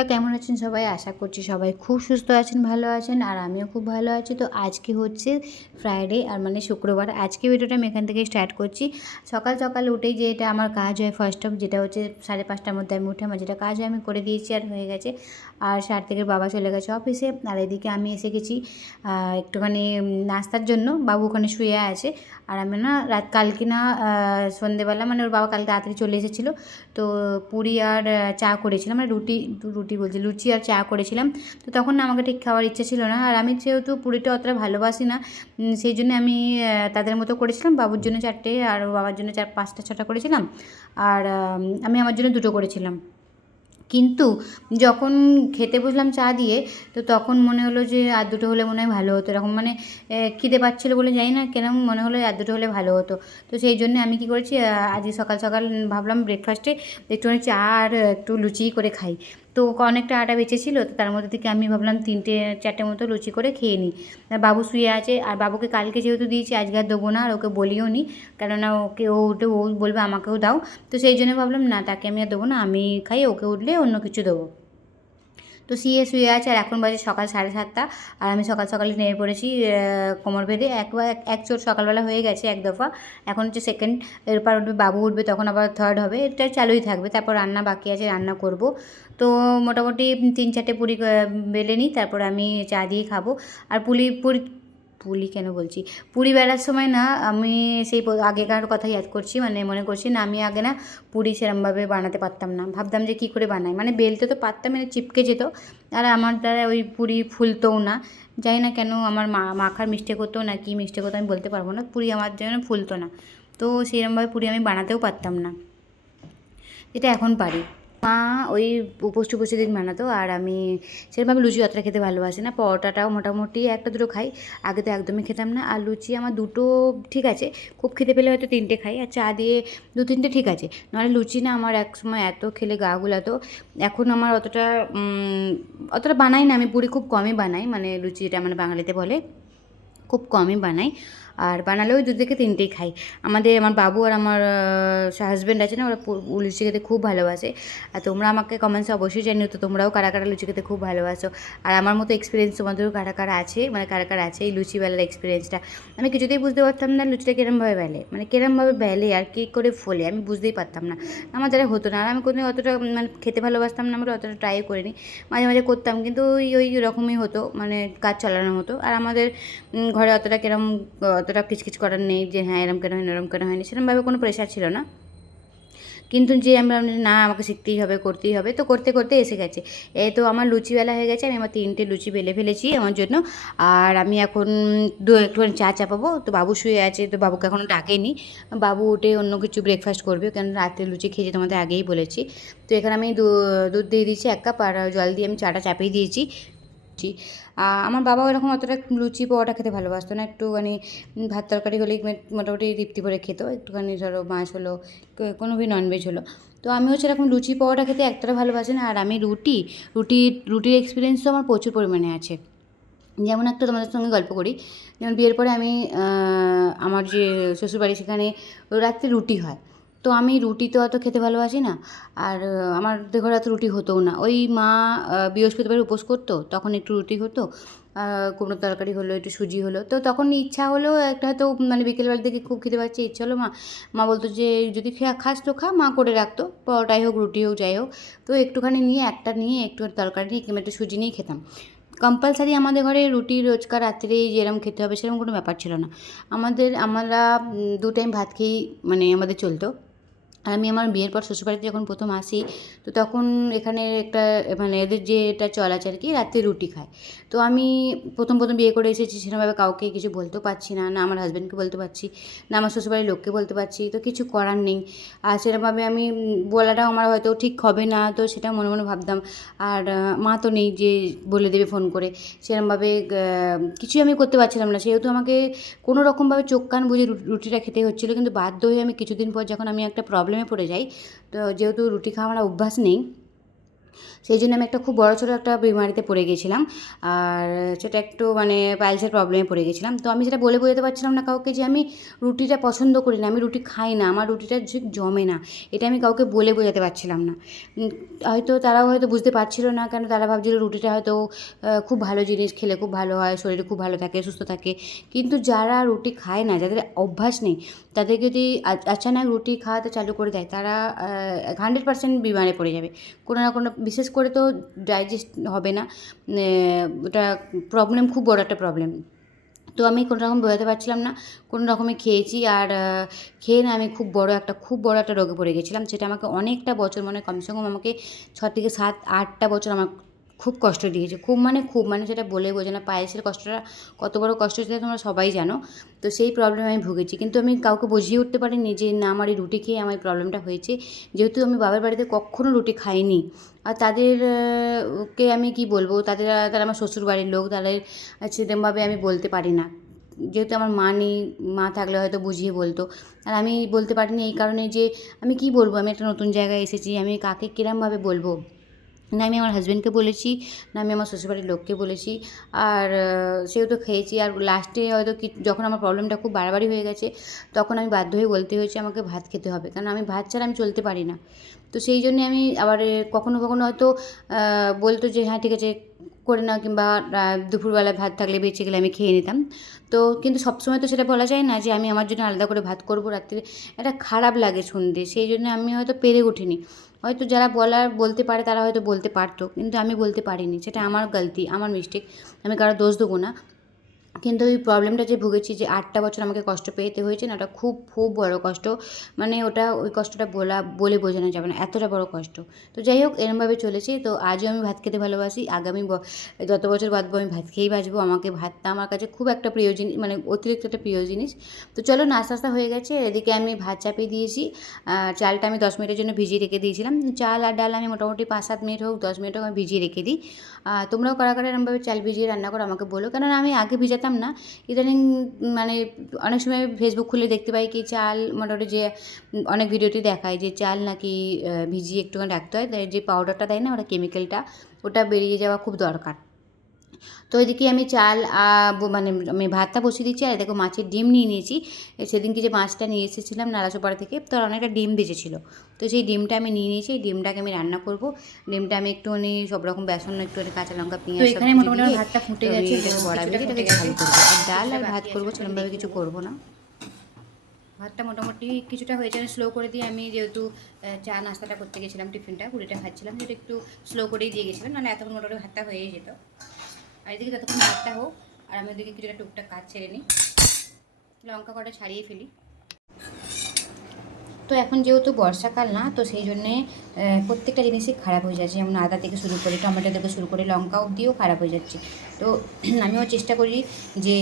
বন্ধুরা, কেমন আছেন সবাই? আশা করছি সবাই খুব সুস্থ আছেন, ভালো আছেন, আর আমিও খুব ভালো আছি। তো আজকে হচ্ছে ফ্রাইডে আর মানে শুক্রবার। আজকে ভিডিওটা আমি এখান থেকে স্টার্ট করছি। সকাল সকাল উঠেই যে এটা আমার কাজ হয় ফার্স্ট অফ যেটা হচ্ছে সাড়ে পাঁচটার মধ্যে আমি উঠে আমার যেটা কাজ হয় আমি করে দিয়েছি আর হয়ে গেছে। আর সার থেকে বাবা চলে গেছে অফিসে আর এদিকে আমি এসে গেছি একটুখানি নাস্তার জন্য। বাবু ওখানে শুয়ে আছে। আর আমি না রাত কালকে না সন্ধেবেলা মানে ওর বাবা কাল তাড়াতাড়ি চলে এসেছিল। তো পুরি আর চা করেছিলাম। মানে রুটি রুটি বলছি, লুচি আর চা করেছিলাম। তো তখন না আমাকে ঠিক খাওয়ার ইচ্ছা ছিল না। আর আমি যেহেতু পুরিটা অতটা ভালোবাসি না সেই জন্য আমি তাদের মতো করেছিলাম। বাবুর জন্য চারটে আর বাবার জন্য চার, পাঁচটা, ছটা করেছিলাম। আর, আমি আমার জন্য দুটো করেছিলাম। কিন্তু যখন খেতে বসলাম চা দিয়ে, তো তখন মনে হলো যে আর দুটো হলে মনে হয় ভালো হতো। এরকম মানে খিদে পাচ্ছিলো বলে জানি না কেন মনে হলো আর দুটো হলে ভালো হতো। তো সেই জন্য আমি কি করেছি আজকে সকাল সকাল ভাবলাম ব্রেকফাস্টে একটুখানি চা আর একটু লুচি করে খাই। তো অনেকটা আটা বেঁচে ছিল, তো তার মধ্যে থেকে আমি ভাবলাম তিনটে, চারটে মতো লুচি করে খেয়ে নিই। বাবু শুয়ে আছে, আর বাবুকে কালকে যেহেতু দিয়েছি, আজকে আর দেবো না, আর ওকে বলিও নি, কেননা ওকে ও উঠে, ও বলবে আমাকেও দাও। তো সেই জন্য ভাবলাম, না, তাকে আমি আর দেবো না, আমি খাই, ওকে উঠলে অন্য কিছু দেবো। তো শুয়ে শুয়ে আছে আর এখন বাজে সকাল সাড়ে সাতটা। আর আমি সকাল সকালে নেমে পড়েছি কোমর বেঁধে। একবার এক- চোর সকালবেলা হয়ে গেছে এক দফা। এখন হচ্ছে সেকেন্ড এরপর উঠবে বাবু উঠবে, তখন আবার থার্ড হবে। এটা চালুই থাকবে। তারপর রান্না বাকি আছে, রান্না করব। তো মোটামুটি তিন চারটে পুরি বেলে নিই। তারপর আমি চা দিয়ে খাব। আর পুলি, পুরি পুলি কেন বলছি? পুরী বেড়ার সময় না, আমি সেই আগেকার কথা ইয়াদ করছি মানে মনে করছি না, আমি আগে না পুরি সেরমভাবে বানাতে পারতাম না। ভাবতাম যে কী করে বানাই? মানে বেলতে তো পারতাম মানে চিপকে যেত, আর আমার দ্বারা ওই পুরি ফুলতোও না। জানি না কেন, আমার মা, মাখার মিস্টেক হতো না কি মিস্টেক হতো আমি বলতে পারব না পুরি আমার জন্য ফুলতো না। তো সেরমভাবে পুরি আমি বানাতেও পারতাম না। যেটা এখন পারি। মা ওই উপোস টুপোসের দিন বানাতো, আর আমি সেরকমভাবে লুচি অতটা খেতে ভালোবাসি না। পরোটাটাও মোটামুটি একটা দুটো খাই, আগে তো একদমই খেতাম না। আর লুচি আমার দুটো ঠিক আছে, খুব খেতে পেলে হয়তো তিনটে খাই, আর চা দিয়ে দু তিনটে ঠিক আছে। নাহলে লুচি না আমার এক সময় এত খেলে গা গুলাতো। এখন আমার অতটা অতটা বানাই না। আমি পুরি খুব কমই বানাই মানে লুচি যেটা মানে বাঙালিতে বলে, খুব কমই বানাই। আর বানালেও দু থেকে তিনটেই খাই। আমাদের, আমার বাবু আর আমার হাজব্যান্ড আছে না, ওরা লুচি খেতে খুব ভালোবাসে। আর তোমরা আমাকে কমেন্টসে অবশ্যই জানিও, তো তোমরাও কারা কারা লুচি খেতে খুব ভালোবাসো। আর আমার মতো এক্সপিরিয়েন্স তোমাদেরও কারা কারা আছে মানে কারা কারা আছে এই লুচি বেলার এক্সপিরিয়েন্সটা আমি কিছুতেই বুঝতে পারতাম না লুচিটা কিরমভাবে বেলে মানে কিরমভাবে বেলে আর কী করে ফোলে, আমি বুঝতেই পারতাম না। আমার দ্বারা হতো না, আর আমি কোনো অতটা মানে খেতে ভালোবাসতাম না, আমরা অতটা ট্রাই করিনি। মাঝে মাঝে করতাম, কিন্তু ওই ওই রকমই হতো মানে কাজ চালানো হতো আর আমাদের ঘরে অতটা কিরম অতটা কিচকিচ করার নেই যে হ্যাঁ এরম কেন হয়নি এরম কেন হয়নি সেরকমভাবে কোনো প্রেশার ছিল না। কিন্তু যে আমরা না, আমাকে শিখতেই হবে, করতেই হবে, তো করতে করতে এসে গেছে। এ তো আমার লুচিবেলা হয়ে গেছে, আমি আমার তিনটে লুচি বেলে ফেলেছি আমার জন্য। আর আমি এখন দু একটুখানি চা চাপাবো, তো বাবু শুয়ে আছে, তো বাবুকে এখনও ডাকেনি। বাবু উঠে অন্য কিছু ব্রেকফাস্ট করবে, কেন রাত্রে লুচি খেয়েছি তোমাদের আগেই বলেছি। তো এখানে আমি দুধ দিয়ে দিয়েছি এক কাপ আর জল দিয়ে আমি চাটা চাপিয়ে দিয়েছি। লুচি আমার বাবাও এরকম অতটা লুচি পরোটা খেতে ভালোবাসতো না, একটুখানি ভাত তরকারি হলেই মোটামুটি তৃপ্তি করে খেত, একটুখানি ধরো মাছ হলো কোনো ভি ননভেজ হলো। তো আমিও সেরকম লুচি পরোটা খেতে একতরা ভালোবাসি না, আর আমি রুটি রুটি, রুটির এক্সপিরিয়েন্স তো আমার প্রচুর পরিমাণে আছে। যেমন একটা তোমাদের সঙ্গে গল্প করি, যেমন বিয়ের পরে আমি আমার যে শ্বশুরবাড়ি সেখানে রাত্রে রুটি হয়। তো আমি রুটি তো অত খেতে ভালোবাসি না, আর আমার ঘরে রুটি হতোও না। ওই মা বৃহস্পতিবার উপোস করতো, তখন একটু রুটি হতো কোনো তরকারি হলো, একটু সুজি হলো, তো তখন ইচ্ছা হলো একটা হয়তো মানে বিকেলবেলা থেকে খুব খেতে পাচ্ছে, ইচ্ছা হলো মা মা বলতো যে, যদি খাস তো খা, মা করে রাখতো, পরোটাই হোক, রুটি হোক, যাই হোক। তো একটুখানি নিয়ে, একটা নিয়ে, একটু তরকারি নিয়ে, কিংবা একটু সুজি নিয়ে খেতাম। কম্পালসারি আমাদের ঘরে রুটি, রোজকার, রাত্রে যেরকম খেতে হবে সেরকম কোনো ব্যাপার ছিল না। আমাদের, আমরা দু টাইম ভাত খেয়েই মানে আমাদের চলতো। আমি আমার বিয়ের পর শ্বশুরবাড়িতে যখন প্রথম আসি, তো তখন এখানে একটা মানে এদের যে এটা চল আছে আর কি রাত্রে রুটি খায়। তো আমি প্রথম প্রথম বিয়ে করে এসেছি সেরকমভাবে কাউকে কিছু বলতেও পারছি না না আমার হাজব্যান্ডকে বলতে পারছি, না আমার শ্বশুরবাড়ির লোককে বলতে পারছি, তো কিছু করার নেই। আর সেরকমভাবে আমি বলাটাও আমার হয়তো ঠিক হবে না, তো সেটা মনে মনে ভাবতাম। আর মা তো নেই যে বলে দেবে ফোন করে। সেরকমভাবে কিছুই আমি করতে পারছিলাম না। সেহেতু আমাকে কোনো রকমভাবে চোখ কান বুঝে রুটিটা খেতে হচ্ছিল, কিন্তু বাধ্য হয়ে আমি কিছুদিন পর যখন আমি একটা প্রবলেম প্রবলেমে পড়ে যাই। তো যেহেতু রুটি খাওয়ার আমার অভ্যাস নেই সেই জন্য আমি একটা খুব বড় ছোটো একটা বিমারিতে পড়ে গেছিলাম আর সেটা একটু মানে পাইলসের প্রবলেমে পড়ে গেছিলাম তো আমি যেটা বলে বোঝাতে পারছিলাম না কাউকে যে আমি রুটিটা পছন্দ করি না, আমি রুটি খাই না, আমার রুটিটা ঠিক জমে না, এটা আমি কাউকে বলে বোঝাতে পারছিলাম না। হয়তো তারাও হয়তো বুঝতে পারছিল না, কেন তারা ভাবছিল রুটিটা হয়তো খুব ভালো জিনিস খেলে খুব ভালো হয়, শরীরে খুব ভালো থাকে, সুস্থ থাকে। কিন্তু যারা রুটি খায় না, যাদের অভ্যাস নেই তাদের যদি আচানক রুটি খাওয়াতে চালু করে দেয়, তারা হান্ড্রেড পার্সেন্ট বিমারে পড়ে যাবে। কোনো না কোনো বিশেষ করে তো ডাইজেস্ট হবে না ওটা প্রবলেম খুব বড় একটা প্রবলেম তো আমি কোনো রকম বোঝাতে পারছিলাম না, কোনো রকমে খেয়েছি আর খেয়ে না আমি খুব বড় একটা, খুব বড় একটা রোগে পড়ে গেছিলাম, সেটা আমাকে অনেকটা বছর মানে কমসে কম আমাকে ছ থেকে সাত, আটটা বছর আমার খুব কষ্ট দিয়েছে খুব মানে খুব মানে সেটা বলে বোঝে না, পায়েসের কষ্টটা কত বড় কষ্ট সেটা তোমরা সবাই জানো, তো সেই প্রবলেমে আমি ভুগেছি, কিন্তু আমি কাউকে বুঝিয়ে উঠতে পারিনি যে না আমার এই রুটি খেয়ে আমার এই প্রবলেমটা হয়েছে, যেহেতু আমি বাবার বাড়িতে কখনো রুটি খাইনি আর তাদেরকে আমি কি বলব? তাদের, তারা আমার শ্বশুরবাড়ির লোক, তাদের সেরকমভাবে আমি বলতে পারি না। যেহেতু আমার মা নেই, মা থাকলে হয়তো বুঝিয়ে বলতো। আর আমি বলতে পারিনি এই কারণে যে, আমি কি বলব? আমি একটা নতুন জায়গায় এসেছি, আমি কাকে কিরমভাবে বলব? না আমি আমার হাজব্যান্ডকে বলেছি না আমি আমার শ্বশুরবাড়ির লোককে বলেছি। আর আহ, সেহেতু খেয়েছি। আর লাস্টে হয়তো কি যখন আমার প্রবলেমটা খুব বাড়াবাড়ি হয়ে গেছে তখন আমি বাধ্য হয়ে বলতে হয়েছে আমাকে ভাত খেতে হবে। কারণ আমি ভাত ছাড়া আমি চলতে পারি না। তো সেই জন্যে আমি আবার কখনো কখনো হয়তো বলতো যে হ্যাঁ ঠিক আছে করে নাও। কিংবা আহ, দুপুরবেলায় ভাত থাকলে বেঁচে গেলে আমি খেয়ে নিতাম। তো কিন্তু সবসময় তো সেটা বলা যায় না যে আমি আমার জন্য আলাদা করে ভাত করব রাত্রে। এটা খারাপ লাগে শুনতে। সেই জন্য আমি হয়তো পেরে উঠিনি। হয়তো যারা বলার, বলতে পারে তারা হয়তো বলতে পারতো, কিন্তু আমি বলতে পারিনি। সেটা আমার গলতি, আমার মিস্টেক আমি কারও দোষ দেবো না। কিন্তু ওই প্রবলেমটা যে ভুগেছি যে আটটা বছর আমাকে কষ্ট পেতে হয়েছে না, ওটা খুব খুব বড় কষ্ট। মানে ওটা, ওই কষ্টটা বলা, বলে বোঝানো যাবে না, এতটা বড় কষ্ট। তো যাই হোক, এরমভাবে চলেছে। তো আজও আমি ভাত খেতে ভালোবাসি। আগামী যত বছর বাঁচবো, আমি ভাত খেয়েই বাঁচবো। আমাকে ভাতটা আমার কাছে খুব একটা প্রিয় জিনিস মানে অতিরিক্ত একটা প্রিয় জিনিস। তো চলো নাস্তা আস্তা হয়ে গেছে। এদিকে আমি ভাত চাপিয়ে দিয়েছি। চালটা আমি দশ মিনিটের জন্য ভিজিয়ে রেখে দিয়েছিলাম। চাল আর ডাল আমি মোটামুটি পাঁচ সাত মিনিট হোক, দশ মিনিট হোক আমি ভিজিয়ে রেখে দিই। তোমরাও কারা কারা এরমভাবে চাল ভিজিয়ে রান্না করো আমাকে বলো। কেননা আমি আগে ভিজাতাম না। ইদানিং মানে অনেক সময় ফেসবুক খুলে দেখতে পাই কি চাল মোটামুটি যে অনেক ভিডিওটি দেখায় যে চাল নাকি ভিজিয়ে একটুখানি রাখতে হয়। তাই যে পাউডারটা দেয় না ওটা কেমিক্যালটা ওটা বেরিয়ে যাওয়া খুব দরকার। তো এদিকে আমি চাল মানে আমি ভাতটা বসিয়ে দিচ্ছি আর দেখো মাছের ডিম নিয়ে নিয়েছি। সেদিনকে যে মাছটা নিয়ে এসেছিলাম নালাচোপাড়া থেকে তো অনেকটা ডিম বেঁচেছিলো। তো সেই ডিমটা আমি নিয়ে নিয়েছি এই ডিমটাকে আমি রান্না করব। ডিমটা আমি একটুখানি সব রকম বেসন একটুখানি কাঁচা লঙ্কা পেঁয়াজ এখানে মোটামুটি ভাতটা ফুটে গেছে, বড়া কিছুটা এটাকে ঝাল করব। আর ডাল আর ভাত করব সেরকমভাবে কিছু করব না। ভাতটা মোটামুটি কিছুটা হয়েছে স্লো করে দিয়ে আমি যেহেতু চা নাস্তাটা করতে গেছিলাম টিফিনটা পুরিটা খাচ্ছিলাম সেটা একটু স্লো করেই দিয়ে গেছিলাম নাহলে এতক্ষণ মোটামুটি ভাতটা হয়েই যেত। আর এদিকে যতক্ষণ ভাতটা হোক, আর আমি ওদিকে কিছুটা টুকটাক কাজ ছেড়ে নিই। লঙ্কা কটা ছাড়িয়ে ফেলি। তো এখন যেহেতু বর্ষাকাল না, তো সেই জন্যে প্রত্যেকটা জিনিসই খারাপ হয়ে যাচ্ছে। যেমন আদা থেকে শুরু করে, টমেটো থেকে শুরু করে লঙ্কা অবধিও খারাপ হয়ে যাচ্ছে। তো আমিও চেষ্টা করি যে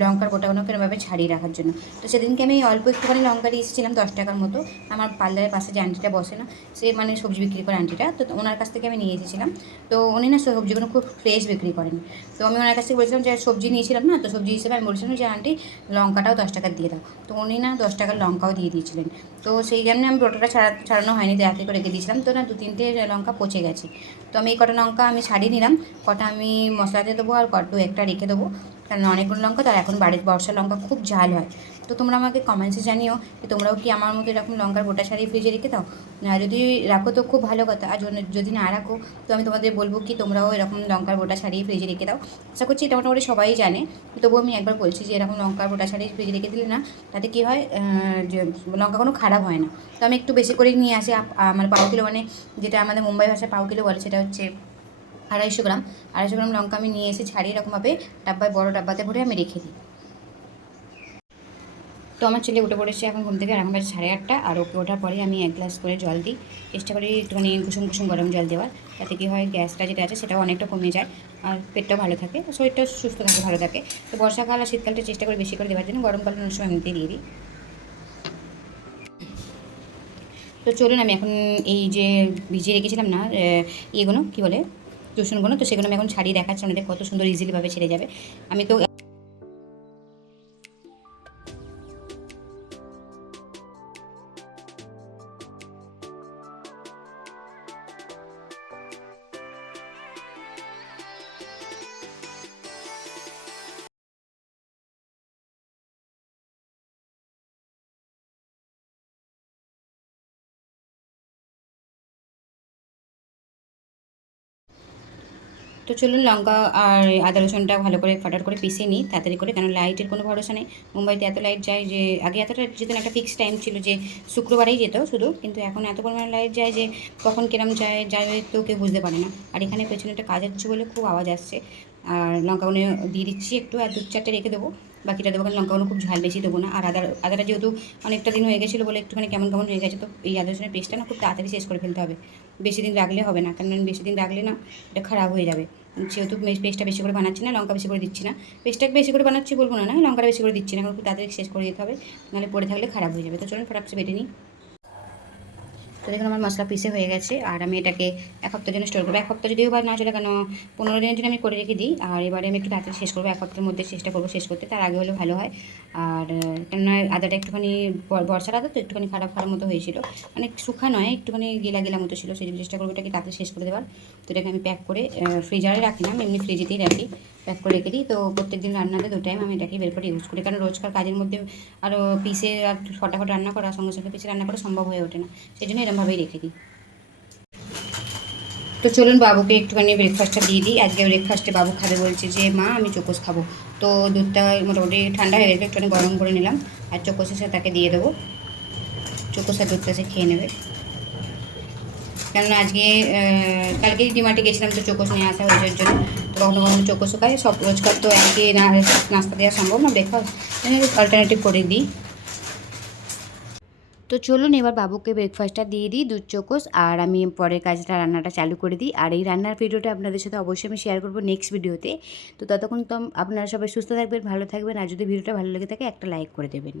লঙ্কার গোটাগুলো এরমভাবে ছাড়িয়ে রাখার জন্য। তো সেদিনকে আমি অল্প একটুখানি লঙ্কা দিয়ে এসেছিলাম দশ টাকার মতো। আমার পার্লারের পাশে যে আন্টিটা বসে না, সে মানে সবজি বিক্রি করে আন্টিটা, তো ওনার কাছ থেকে আমি নিয়ে এসেছিলাম। তো উনি না সবজিগুলো খুব ফ্রেশ বিক্রি করেন। তো আমি ওনার কাছ থেকে বলেছিলাম যে সবজি নিয়েছিলাম না, তো সবজি হিসেবে আমি বলেছিলাম যে, আন্টি, লঙ্কাটাও দশ টাকা দিয়ে দাও। তো উনি না দশ টাকার লঙ্কাও দিয়ে দিয়েছিলেন। তো সেই জন্য আমি রোটাটা ছাড়া, ছাড়ানো হয়নি রাতে করে রেখে দিয়েছিলাম। তো না দু তিনটে লঙ্কা পচে গেছে। তো আমি এই কটা লঙ্কা আমি ছাড়িয়ে নিলাম। কটা আমি মশলাতে দেবো আর কটা দু একটা রেখে দেবো। কারণ অনেকগুলো লঙ্কা, তার এখন বাড়ির বর্ষার লঙ্কা খুব ঝাল হয়। তো তোমরা আমাকে কমেন্টসে জানিও যে তোমরাও কি আমার মতো এরকম লঙ্কার গোটা ছাড়িয়ে ফ্রিজে রেখে দাও? আর যদি রাখো তো খুব ভালো কথা। আর যদি- না রাখো, তো আমি তোমাদের বলব কি তোমরাও এরকম লঙ্কার গোটা ছাড়িয়ে ফ্রিজে রেখে দাও। আশা করছি এটা মোটামুটি সবাই জানে। তবুও আমি একবার বলছি যে এরকম লঙ্কার গোটা ছাড়িয়ে ফ্রিজে রেখে দিলে না, তাতে কী হয় যে লঙ্কা কোনো খারাপ হয় না। তো আমি একটু বেশি করে নিয়ে আসি। আমার পাও কিলো মানে যেটা আমাদের মুম্বাই ভাষায় পাও কিলো বলে, সেটা হচ্ছে আড়াইশো গ্রাম। আড়াইশো গ্রাম লঙ্কা আমি নিয়ে এসে ছাড়িয়ে এরকমভাবে ডাব্বায়, বড় ডাব্বাতে ভরে আমি রেখে দিই। তো আমার ছেলে উঠে পড়েছে এখন ঘুম থেকে এখন বাজে সাড়ে আটটা, আর ওকে ওঠার পরে আমি এক গ্লাস করে জল দিই। চেষ্টা করি একটুখানি কুসুম কুসুম গরম জল দেওয়ার তাতে কী হয় গ্যাসটা যেটা আছে সেটাও অনেকটা কমে যায়, আর পেটটাও ভালো থাকে শরীরটাও সুস্থ থাকে, ভালো থাকে। তো বর্ষাকাল আর শীতকালটা চেষ্টা করি বেশি করে দেওয়ার জন্য, গরমকালে অনেক সময় এমনিতেই দিয়ে দিই। তো চলুন আমি এখন এই যে ভিজিয়ে রেখেছিলাম না ইয়েগুলো, কী বলে? রসুনগুলো তো সেগুলো আমি এখন ছাড়িয়ে দেখাচ্ছি। আমাদের কত সুন্দর ইজিলিভাবে ছেড়ে যাবে। আমি তো তো চলুন লঙ্কা আর আদা রসুনটা ভালো করে ফাটার করে পিষে নিই, তাড়াতাড়ি করে। কেন লাইটের কোনো ভরসা নেই। মুম্বাইতে এত লাইট যায় যে, আগে এতটা যেত একটা ফিক্সড টাইম ছিল যে, শুক্রবারেই যেত শুধু, কিন্তু এখন এত পরিমাণে লাইট যায় যে, কখন কিরম যায় যায় তো কেউ বুঝতে পারে না। আর এখানে পেছনে একটা কাজ হচ্ছে বলে খুব আওয়াজ আসছে। আর লঙ্কা মানে দিয়ে দিচ্ছি একটু, আর দু চারটে রেখে দেবো। বাকিটা দেবো, কারণ লঙ্কাগুলো খুব ঝাল বেশি দেবো না। আর আদা আদাটা যেহেতু অনেকটা দিন হয়ে গেছিল বলে একটুখানি কেমন কেমন হয়ে গেছে, তো এই আদা রসুনের পেস্টটা না খুব তাড়াতাড়ি শেষ করে ফেলতে হবে। বেশি দিন রাখলে হবে না, কারণ বেশি দিন রাখলে না এটা খারাপ হয়ে যাবে। যেহেতু পেস্টটা বেশি করে বানাচ্ছি না, লঙ্কা বেশি করে দিচ্ছি না। পেস্টটা বেশি করে বানাচ্ছি বলব না না, লঙ্কাটা বেশি করে দিচ্ছি না, কারণ খুব তাড়াতাড়ি শেষ করে দিতে হবে। নাহলে পড়ে থাকলে খারাপ হয়ে যাবে। তো চলুন, ফটাফট বেটে নিই। তো দেখুন আমার মশলা পিসে হয়ে গেছে, আর আমি এটাকে এক সপ্তাহের জন্য স্টোর করব। এক সপ্তাহ যদিও বা না চলে, কেন পনেরো দিনের জন্য আমি করে রেখে দিই, আর এবারে আমি একটু তাড়াতাড়ি শেষ করব, এক সপ্তাহের মধ্যে চেষ্টা করব শেষ করতে, তার আগে হলে ভালো হয়। আর কেননা আদাটা একটুখানি বর্ষার আদা তো একটুখানি খারাপ খারাপ মতো হয়েছিল মানে শুকা নয়, একটুখানি গেলা গেলা মতো ছিল, সেই চেষ্টা করব, এটাকে তাড়াতাড়ি শেষ করে দেওয়ার তো এটাকে আমি প্যাক করে ফ্রিজারে রাখি না এমনি ফ্রিজেতেই রাখি। প্যাক করে রেখে দিই। তো প্রত্যেক দিন রান্নাতে দু টাইম আমি এটাকে বের করে ইউজ করি। কারণ রোজকার কাজের মধ্যে আরও পিসে আর ফটাফট রান্না করা সঙ্গে সঙ্গে পিসে রান্না করা সম্ভব হয়ে ওঠে না। সেই জন্য এরমভাবেই রেখে দিই। তো চলুন বাবুকে একটুখানি ব্রেকফাস্টটা দিয়ে দিই। আজকে ব্রেকফাস্টে বাবু খাবে বলছে যে মা আমি চোকোস খাব। তো দুধটা মোটামুটি ঠান্ডা হয়ে গেছে একটুখানি গরম করে নিলাম। আর চোকোস এসে তাকে দিয়ে দেবো। চোকোস আর দুধটা সে খেয়ে নেবে। কেননা আজকে আহ, কালকেই ডিমার্টে গেছিলাম তো চোকোস নিয়ে আসা হয়েছে জন্য। কখনো কখনো চোকোসও খাই সব রোজকার তো একই নাস্তা দেওয়া সম্ভব না ব্রেকফাস্ট অল্টারনেটিভ করে দিই। তো চলুন এবার বাবুকে ব্রেকফাস্টটা দিয়ে দিই, দুধ চোকোস আর আমি পরের কাজটা, রান্নাটা চালু করে দিই। আর এই রান্নার ভিডিওটা আপনাদের সাথে অবশ্যই আমি শেয়ার করব নেক্সট ভিডিওতে। তো ততক্ষণ তো আপনারা সবাই সুস্থ থাকবেন, ভালো থাকবেন, আর যদি ভিডিওটা ভালো লেগে থাকে, একটা লাইক করে দেবেন।